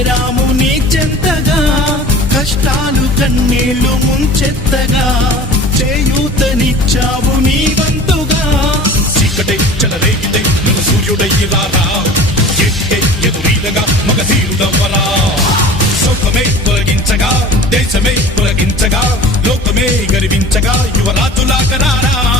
చేరాము నీ చెంతగా, కష్టాలు కన్నీళ్లు ముంచెత్తగా, చేయూతనిచ్చావు నీ వంతుగా. చీకటే చెలరేగితే నువ్వు సూర్యుడయ్యి రారా, ఎదురీదగా మగ తీరుదవ్వరా. సౌఖమే తొలగించగా, దేశమే తొలగించగా, లోకమే గర్వించగా, యువరాజులాగరారా.